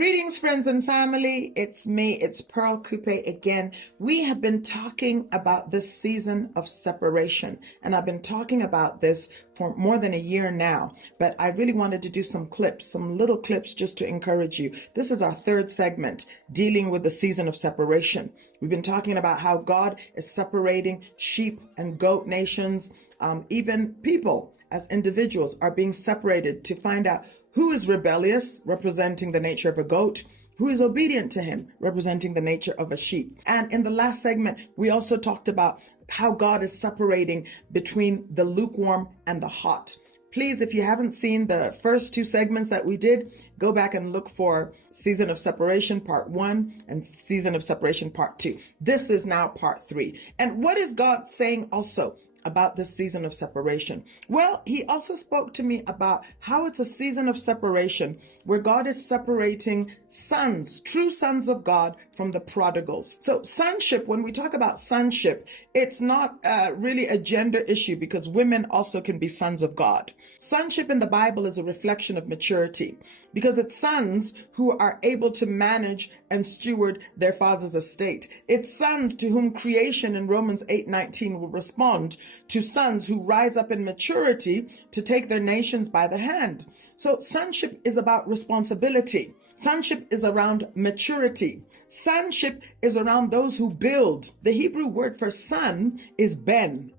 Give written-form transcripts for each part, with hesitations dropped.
Greetings, friends and family. It's me, it's Pearl Coupe again. We have been talking about this season of separation, and I've been talking about this for more than a year now, but I really wanted to do some little clips just to encourage you. This is our third segment dealing with the season of separation. We've been talking about how God is separating sheep and goat nations, even people as individuals are being separated to find out who is rebellious, representing the nature of a goat, who is obedient to him, representing the nature of a sheep. And in the last segment, we also talked about how God is separating between the lukewarm and the hot. Please, if you haven't seen the first two segments that we did, go back and look for Season of Separation Part 1 and Season of Separation Part 2. This is now Part 3. And what is God saying also about this season of separation? Well, he also spoke to me about how it's a season of separation where God is separating sons, true sons of God, from the prodigals. So sonship, when we talk about sonship, it's not really a gender issue because women also can be sons of God. Sonship in the Bible is a reflection of maturity because it's sons who are able to manage and steward their father's estate. It's sons to whom creation in Romans 8:19 will respond to sons who rise up in maturity to take their nations by the hand. So sonship is about responsibility. Sonship is around maturity. Sonship is around those who build. The Hebrew word for son is ben,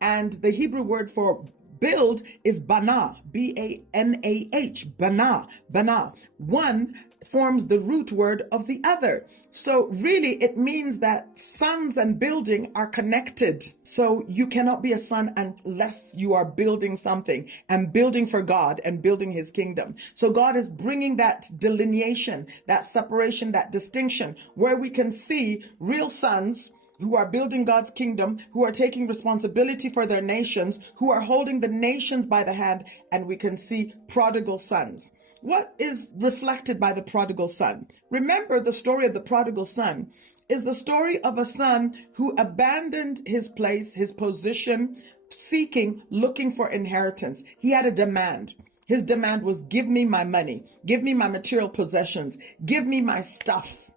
and the Hebrew word for build is banah, B-A-N-A-H, banah. One forms the root word of the other. So really it means that sons and building are connected. So you cannot be a son unless you are building something and building for God and building his kingdom. So God is bringing that delineation, that separation, that distinction where we can see real sons who are building God's kingdom, who are taking responsibility for their nations, who are holding the nations by the hand, and we can see prodigal sons. What is reflected by the prodigal son? Remember, the story of the prodigal son is the story of a son who abandoned his place, his position, looking for inheritance. He had a demand. His demand was, give me my money, give me my material possessions, give me my stuff.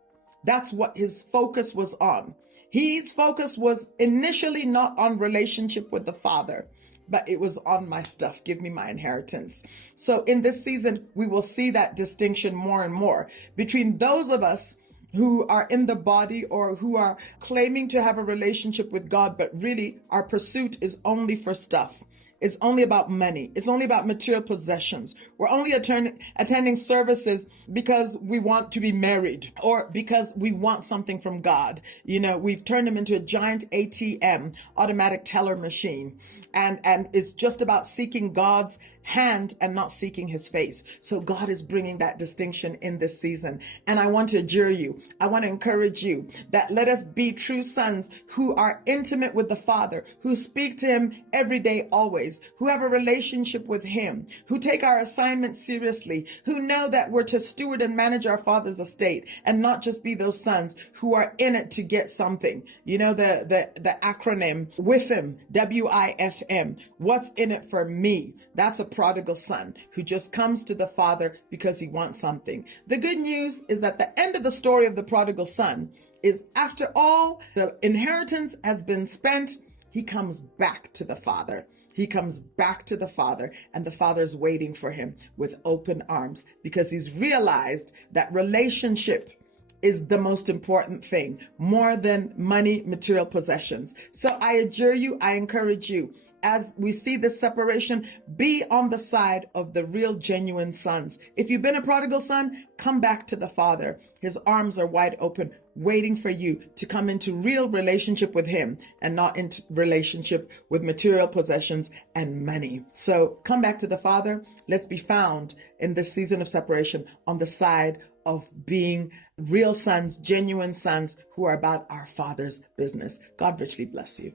That's what his focus was on. His focus was initially not on relationship with the Father, but it was on my stuff. Give me my inheritance. So in this season, we will see that distinction more and more between those of us who are in the body or who are claiming to have a relationship with God, but really our pursuit is only for stuff. It's only about money. It's only about material possessions. We're only attending services because we want to be married or because we want something from God. You know, we've turned them into a giant ATM, automatic teller machine. And it's just about seeking God's hand and not seeking his face. So God is bringing that distinction in this season. And I want to adjure you, I want to encourage you that let us be true sons who are intimate with the Father, who speak to him every day, always, who have a relationship with him, who take our assignment seriously, who know that we're to steward and manage our Father's estate and not just be those sons who are in it to get something. You know, the acronym WIFM, W-I-F-M, what's in it for me? That's a prodigal son who just comes to the Father because he wants something. The good news is that the end of the story of the prodigal son is after all the inheritance has been spent, he comes back to the Father. He comes back to the Father, and the Father's waiting for him with open arms because he's realized that relationship is the most important thing, more than money, material possessions. So I adjure you, I encourage you, as we see this separation, be on the side of the real, genuine sons. If you've been a prodigal son, come back to the Father. His arms are wide open, waiting for you to come into real relationship with him and not into relationship with material possessions and money. So come back to the Father. Let's be found in this season of separation on the side of being real sons, genuine sons who are about our Father's business. God richly bless you.